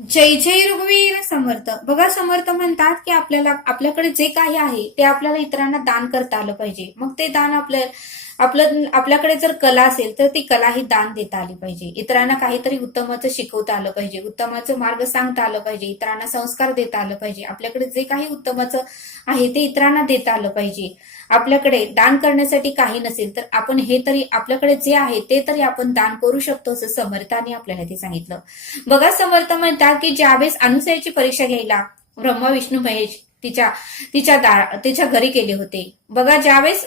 जय जय रघुवीर समर्थ. बघा समर्थ म्हणतात की आपल्याला आपल्याकडे जे काही आहे ते आपल्याला इतरांना दान करता आलं पाहिजे. मग ते दान आपल्याला आपलं आपल्याकडे जर कला असेल तर ती कला ही दान देता आली पाहिजे. इतरांना काहीतरी उत्तमाचं शिकवता आलं पाहिजे उत्तमाचं मार्ग सांगता आलं पाहिजे इतरांना संस्कार देता आलं पाहिजे. आपल्याकडे जे काही उत्तमाचं आहे ते इतरांना देता आलं पाहिजे. आपल्याकडे दान करण्यासाठी काही नसेल तर आपण हे तरी आपल्याकडे जे आहे ते तरी आपण दान करू शकतो असं समर्थाने आपल्याला ते सांगितलं. बघा समर्थ म्हणतात की ज्यावेळेस अनुसयाची परीक्षा घ्यायला ब्रह्मा विष्णू महेश तिच्या तिच्या दा तिच्या घरी केले होते. बघा ज्यावेळेस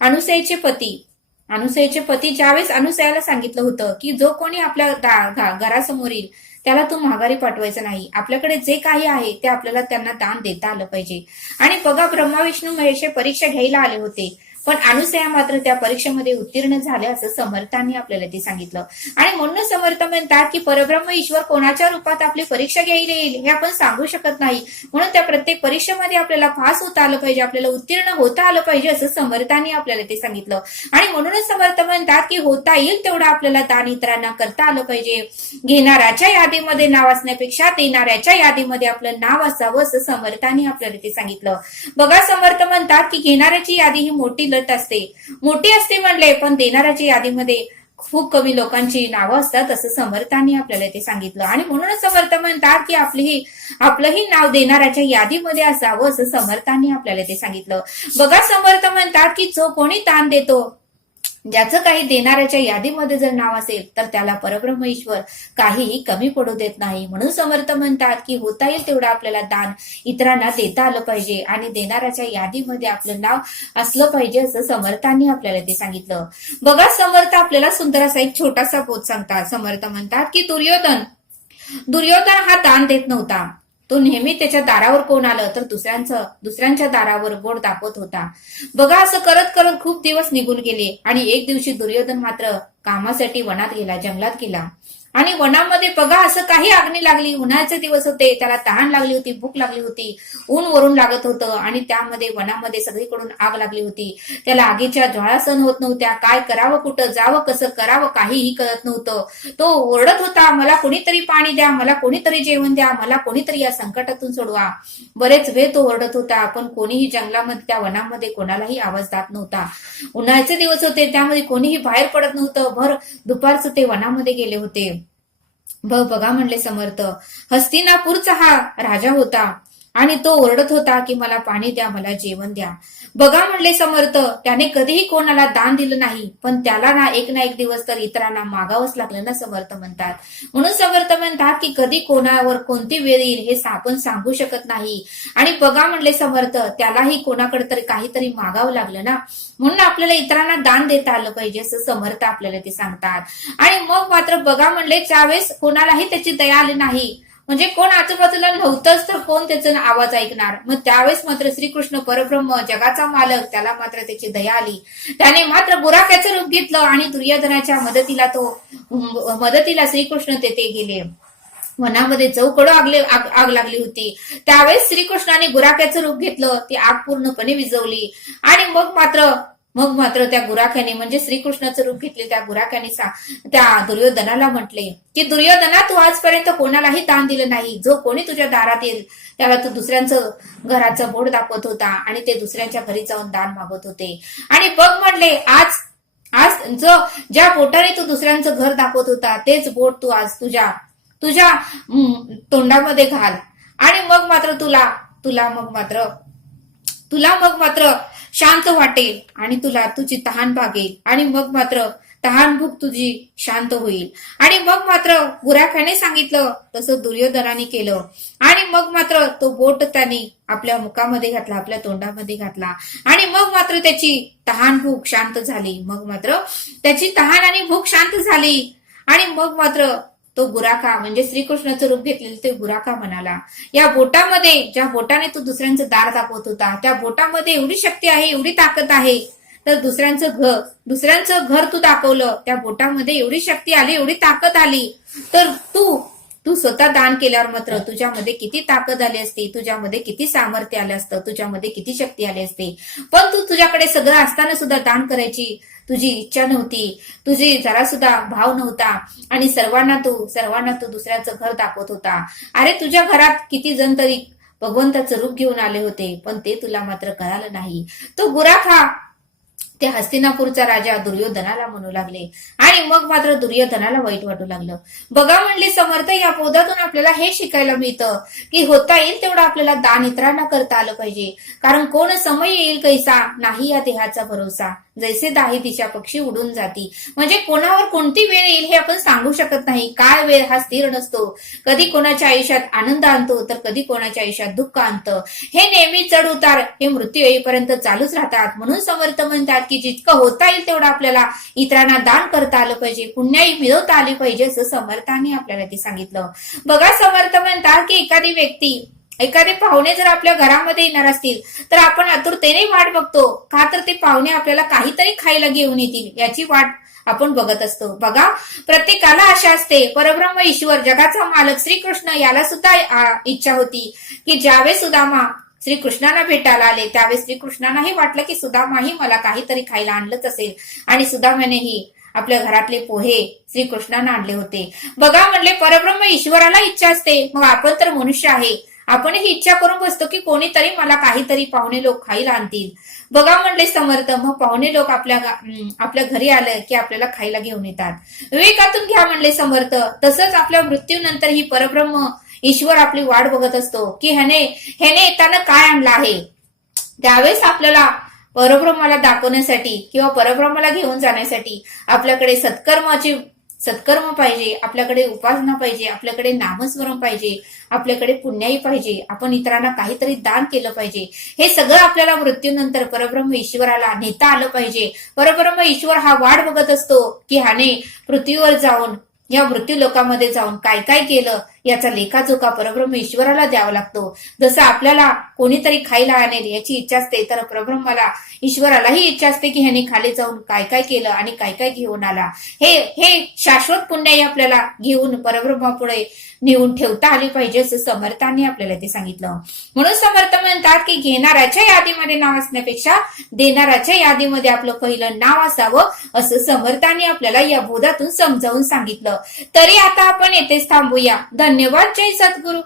अनुसयाचे पती अनुसयाचे पती ज्यावेळेस अनुसयाला सांगितलं होतं की जो कोणी आपल्या दा- घरासमोर येईल त्याला तू माघारी पाठवायचं नाही. आपल्याकडे जे काही आहे ते आपल्याला त्यांना दान देता आलं पाहिजे. आणि बघा ब्रह्मा विष्णू महेश परीक्षा घ्यायला आले होते. पण अनुसया मात्र त्या परीक्षेमध्ये उत्तीर्ण झाल्या असं समर्थांनी आपल्याला ते सांगितलं. आणि म्हणून समर्थ म्हणतात की परब्रह्म ईश्वर कोणाच्या रूपात आपली परीक्षा घ्यायला येईल हे आपण सांगू शकत नाही. म्हणून त्या प्रत्येक परीक्षेमध्ये आपल्याला पास होता आलं पाहिजे आपल्याला उत्तीर्ण होता आलं पाहिजे असं समर्थांनी आपल्याला ते सांगितलं. आणि म्हणूनच समर्थ म्हणतात की होता येईल तेवढं आपल्याला दान इतरांना करता आलं पाहिजे. घेणाऱ्याच्या यादीमध्ये नाव असण्यापेक्षा देणाऱ्याच्या यादीमध्ये आपलं नाव असावं असं समर्थांनी आपल्याला ते सांगितलं. बघा समर्थ म्हणतात की घेणाऱ्याची यादी ही मोठी लट असते. मोठी असते म्हणले पण देणाऱ्याच्या यादीमध्ये खूप कमी लोकांची नावं असतात असं समर्थांनी आपल्याला ते सांगितलं. आणि म्हणूनच समर्थ म्हणतात की आपलीही आपलंही नाव देणाऱ्याच्या यादीमध्ये असावं असं समर्थांनी आपल्याला ते सांगितलं. बघा समर्थ म्हणतात की जो कोणी ताण देतो ज्याचं काही देणाऱ्याच्या यादीमध्ये जर नाव असेल तर त्याला परब्रह्म ईश्वर काहीही कमी पडू देत नाही. म्हणून समर्थ म्हणतात की होता येईल तेवढं आपल्याला दान इतरांना देता आलं पाहिजे आणि देणाऱ्याच्या यादीमध्ये आपलं नाव असलं पाहिजे असं समर्थांनी आपल्याला ते सांगितलं. बघा समर्थ आपल्याला सुंदर असा एक छोटासा बोध सांगतात. समर्थ म्हणतात की दुर्योधन दुर्योधन हा दान देत नव्हता. तो नेहमी त्याच्या दारावर कोण आलं तर दुसऱ्यांचं दुसऱ्यांच्या दारावर बोट दाखवत होता. बघा असं करत करत खूप दिवस निघून गेले आणि एक दिवशी दुर्योधन मात्र कामासाठी वनात गेला जंगलात गेला. आणि वनामध्ये बघा असं काही आगणी लागली. उन्हाळ्याचे दिवस होते त्याला तहान लागली होती भूक लागली होती. ऊन वरून लागत होतं आणि त्यामध्ये वनामध्ये सगळीकडून आग लागली होती. त्याला आगीच्या ज्वाळा सण होत नव्हत्या. काय करावं कुठं जावं कसं करावं काहीही कळत नव्हतं. तो ओरडत होता मला कोणीतरी पाणी द्या मला कोणीतरी जेवण द्या मला कोणीतरी या संकटातून सोडवा. बरेच वेळ तो ओरडत होता पण कोणीही जंगलामध्ये त्या वनामध्ये कोणालाही आवाज जात नव्हता. उन्हाळ्याचे दिवस होते त्यामध्ये कोणीही बाहेर पडत नव्हतं. भर दुपारचं ते वनामध्ये गेले होते. बघा म्हणले समर्थ. हस्तिनापूरचा हा राजा होता. आणि तो ओरडत होता की मला पाणी द्या मला जेवण द्या. बघा म्हणले समर्थ त्याने कधीही कोणाला दान दिलं नाही पण त्याला ना एक ना एक दिवस तर इतरांना मागावंच लागलं ना समर्थ म्हणतात. म्हणून समर्थ म्हणतात की कधी कोणावर कोणती वेळ येईल हे आपण सांगू शकत नाही. आणि बघा म्हणले समर्थ त्यालाही कोणाकडे तरी काहीतरी मागावं लागलं ना. म्हणून आपल्याला इतरांना दान देता आलं पाहिजे असं समर्थ आपल्याला ते सांगतात. आणि मग मात्र बघा म्हणले ज्यावेळेस कोणालाही त्याची दया आली नाही म्हणजे कोण आजूबाजूला नव्हतंच तर कोण त्याचा आवाज ऐकणार? मग त्यावेळेस मात्र श्रीकृष्ण परब्रह्म जगाचा मालक त्याला मात्र त्याची दया आली. त्याने मात्र बुराक्याचं रूप घेतलं आणि दुर्योधनाच्या मदतीला तो मदतीला श्रीकृष्ण तेथे गेले. वनामध्ये चौकडं आगले आग आग लागली होती. त्यावेळेस श्रीकृष्णाने गुराक्याचं रूप घेतलं ती आग पूर्णपणे विझवली. आणि मग मात्र मग मात्र त्या गुराख्याने म्हणजे श्रीकृष्णाचं रूप घेतले त्या गुराख्याने त्या दुर्योधनाला म्हटले की दुर्योधना तू आजपर्यंत कोणालाही दान दिलं नाही. जो कोणी तुझ्या दारात येईल त्याला तू दुसऱ्यांचं घराचं बोट दाखवत होता आणि ते दुसऱ्यांच्या घरी जाऊन दान मागत होते. आणि बघ म्हणले आज आज जो ज्या बोटाने तू दुसऱ्यांचं घर दाखवत होता तेच बोट तू आज तुझ्या तुझ्या तोंडामध्ये घाल. आणि मग मात्र तुला तुला मग मात्र तुला मग मात्र शांत वाटेल आणि तुला तुझी तहान भागेल. आणि मग मात्र तहान भूक तुझी शांत होईल. आणि मग मात्र गुराख्याने सांगितलं तसं दुर्योधनाने केलं. आणि मग मात्र तो बोट त्याने आपल्या मुखामध्ये घातला आपल्या तोंडामध्ये घातला. आणि मग मात्र त्याची तहान भूक शांत झाली. मग मात्र त्याची तहान आणि भूक शांत झाली. आणि मग मात्र तो गुराखा म्हणजे श्रीकृष्णाचं रूप घेतलेलं ते गुराखा म्हणाला या बोटामध्ये ज्या बोटाने तू दुसऱ्यांचं दार दाखवत होता त्या बोटामध्ये एवढी शक्ती आहे एवढी ताकद आहे तर दुसऱ्यांचं घर दुसऱ्यांचं घर तू दाखवलं त्या बोटामध्ये एवढी शक्ती आली एवढी ताकद आली तर तू तू स्वतः दान केल्यावर मात्र तुझ्यामध्ये किती ताकद आली असती तुझ्यामध्ये किती सामर्थ्य आलं असतं तुझ्यामध्ये किती शक्ती आली असते. पण तू तुझ्याकडे सगळं असताना सुद्धा दान करायची तुझी इच्छा नव्हती. तुझी जरा सुद्धा भाव नव्हता. आणि सर्वांना तू सर्वांना तू दुसऱ्याचं घर दाखवत होता. अरे तुझ्या घरात किती जण तरी भगवंताचं रूप घेऊन आले होते पण ते तुला मात्र कळालं नाही. तो गुराख हा ते हस्तिनापूरचा राजा दुर्योधनाला म्हणू लागले. आणि मग मात्र दुर्योधनाला वाईट वाटू लागलं. बघा म्हणले समर्थ या बोधातून आपल्याला हे शिकायला मिळतं की होता येईल तेवढं आपल्याला दान इतरांना करता आलं पाहिजे. कारण कोण समय येईल कैसा? नाही या देहाचा भरोसा. जैसे दाही दिशा पक्षी उडून जाती. म्हणजे कोणावर कोणती वेळ येईल हे आपण सांगू शकत नाही. काय वेळ हा स्थिर नसतो. कधी कोणाच्या आयुष्यात आनंद आणतो तर कधी कोणाच्या आयुष्यात दुःख आणतं. हे नेहमी चढ उतार हे मृत्यू येईपर्यंत चालूच राहतात. म्हणून समर्थ म्हणतात की जितकं होता येईल तेवढं आपल्याला इतरांना दान करता आलं पाहिजे. पुण्याही मिळवता आली पाहिजे असं समर्थाने आपल्याला ते सांगितलं. बघा समर्थ म्हणतात की एखादी व्यक्ती एखादे पाहुणे जर आपल्या घरामध्ये येणार असतील तर आपण आतुरतेने वाट बघतो. का तर ते पाहुणे आपल्याला काहीतरी खायला घेऊन येतील याची वाट आपण बघत असतो. बघा प्रत्येकाला आशा असते परब्रह्म ईश्वर जगाचा मालक श्रीकृष्ण याला सुद्धा इच्छा होती की ज्यावेळेस सुदामा श्रीकृष्णाला भेटायला आले त्यावेळेस श्रीकृष्णांनाही वाटलं की सुदामाही मला काहीतरी खायला आणलंच असेल. आणि सुदामानेही आपल्या घरातले पोहे श्रीकृष्णांना आणले होते. बघा म्हणले परब्रह्म ईश्वराला इच्छा असते. मग आपण तर मनुष्य आहे. आपण ही इच्छा करून बसतो की कोणीतरी मला काहीतरी पाहुणे लोक खायला आणतील. बघा म्हणले समर्थ मग पाहुणे लोक आपल्या आपल्या घरी आलं की आपल्याला खायला घेऊन येतात. विवेकातून घ्या म्हणले समर्थ. तसंच आपल्या मृत्यूनंतर ही परब्रह्म ईश्वर आपली वाट बघत असतो की ह्याने ह्याने येताना काय आणलं आहे? त्यावेळेस आपल्याला परब्रह्माला दाखवण्यासाठी किंवा परब्रह्माला घेऊन जाण्यासाठी आपल्याकडे सत्कर्माची सत्कर्म पाहिजे आपल्याकडे उपासना पाहिजे आपल्याकडे नामस्मरण पाहिजे आपल्याकडे पुण्याई पाहिजे आपण इतरांना काहीतरी दान केलं पाहिजे. हे सगळं आपल्याला मृत्यूनंतर परब्रह्म ईश्वराला नेता आलं पाहिजे. परब्रह्म ईश्वर हा वाट बघत असतो की ह्याने पृथ्वीवर जाऊन या मृत्यू लोकांमध्ये जाऊन काय काय केलं याचा लेखाजोखा परब्रह्म ईश्वराला द्यावा लागतो. जसं आपल्याला कोणीतरी खायला आणेल याची इच्छा असते तर परब्रह्माला ईश्वरालाही इच्छा असते की ह्याने खाली जाऊन काय काय केलं आणि काय काय घेऊन आला. हे हे शाश्वत पुण्याई आपल्याला घेऊन परब्रह्मापुढे नेऊन ठेवता आली पाहिजे असं समर्थांनी आपल्याला ते सांगितलं. म्हणून समर्थ म्हणतात की घेणाऱ्याच्या यादीमध्ये नाव असण्यापेक्षा देणाऱ्याच्या यादीमध्ये आपलं पहिलं नाव असावं असं समर्थांनी आपल्याला या बोधातून समजावून सांगितलं. तरी आता आपण येथेच थांबूया. धन्यवाद जय सद्गुरू.